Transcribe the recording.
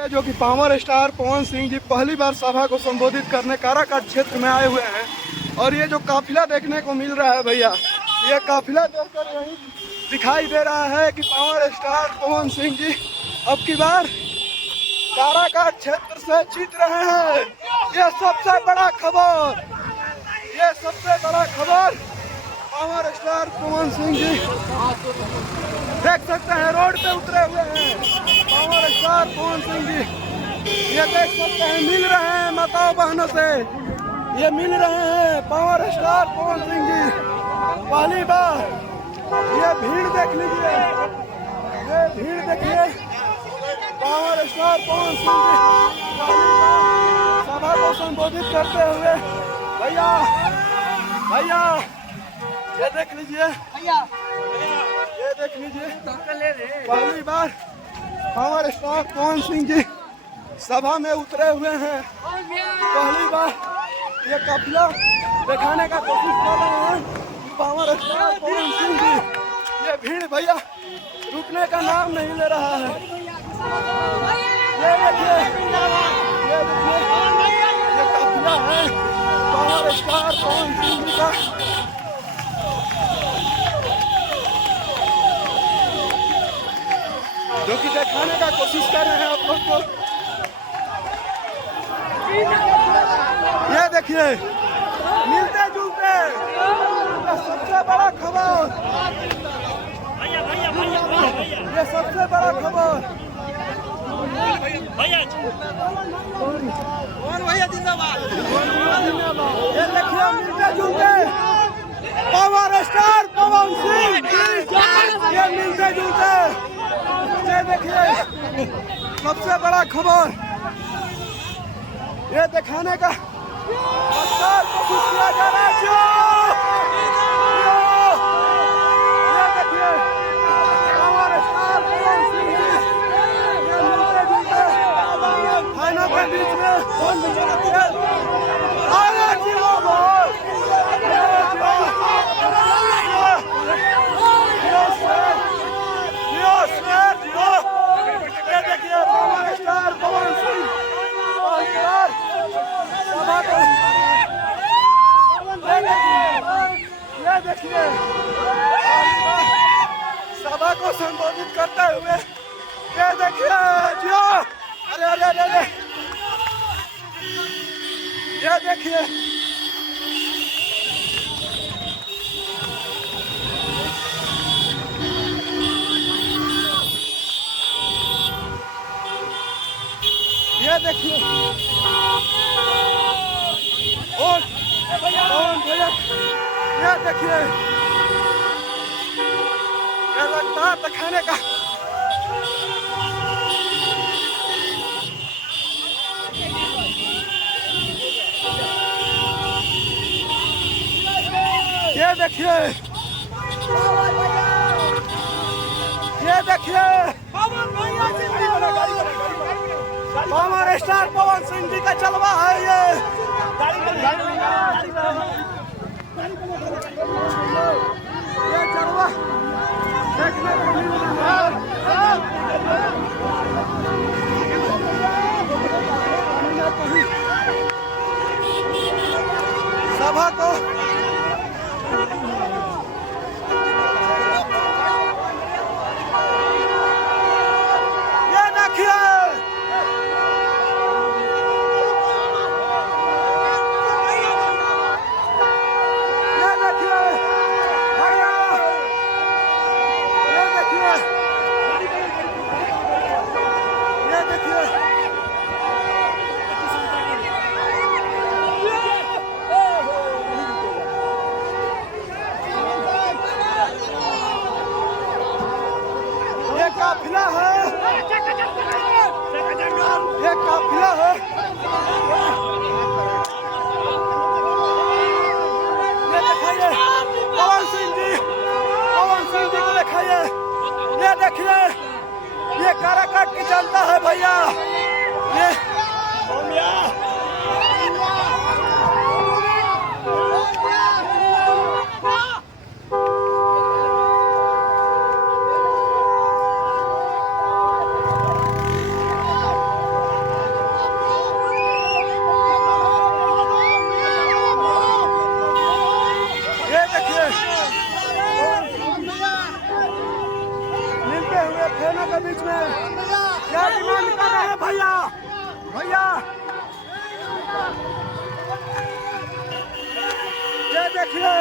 देखिए जो कि पावर स्टार पवन सिंह जी पहली बार सभा को संबोधित करने काराकाट क्षेत्र में आए हुए हैं। और ये जो काफिला देखने को मिल रहा है भैया, ये काफिला देखकर यही दिखाई दे रहा है कि पावर स्टार पवन सिंह जी अब की बार काराकाट क्षेत्र से जीत रहे हैं। ये सबसे बड़ा खबर, ये सबसे बड़ा खबर। पावर स्टार पवन सिंह जी देख सकते हैं रोड पे उतरे हुए हैं। पावर स्टार पवन सिंह जी ये देख सकते हैं मिल रहे हैं माताओं बहनों से, ये मिल रहे हैं पावर स्टार पवन सिंह जी पहली बार। ये भीड़ देख लीजिए, ये भीड़ देखिए। पावर स्टार पवन सिंह जी पहली बार सभा को संबोधित करते हुए। भैया भैया ये देख लीजिए, ये देख लीजिए पहली बार पावर स्टार पवन सिंह जी सभा में उतरे हुए हैं। पहली बार ये काफिला दिखाने का कोशिश कर रहे हैं पावर स्टार पवन सिंह जी। ये भीड़ भैया रुकने का नाम नहीं ले रहा है। ये देखिए, ये देखिए ये काफिला है पावर स्टार पवन सिंह जी का। जो कि दिखाने का कोशिश कर रहे हैं आप लोग को। ये देखिए मिलते जुलते सबसे बड़ा खबर, ये सबसे बड़ा खबर। भैया जिंदाबाद। ये देखिए मिलते जुलते पावर स्टार पवन सिंह, ये मिलते जुलते। ये देखिए सबसे बड़ा खबर, ये दिखाने का कोशिश किया जा रहा है। ये देखिए पावर स्टार पवन सिंह जी ये मिलते जुलते थानों के बीच में पावर स्टार पवन सिंह सभा को, ये देखिए सभा को संबोधित करते हुए। ये देखिए जियो, अरे अरे अरे अरे ये देखिए ये देखिए और भैया ये देखिए ये रफ्तार दिखाने का। ये देखिए, ये देखिए पावर स्टार पवन सिंह जी का जलवा है। ये जलवा देखने को मिल रहा है। सभा को ये देखिए, काफिला है, ये काफिला है। ये दिखाइए पवन सिंह जी, पवन सिंह जी को दिखाइए। ये देखिए ये काराकाट की जनता है भैया। ट्रेनों के बीच में क्या डिमांड कर रहे हैं भैया? भैया ये देखिए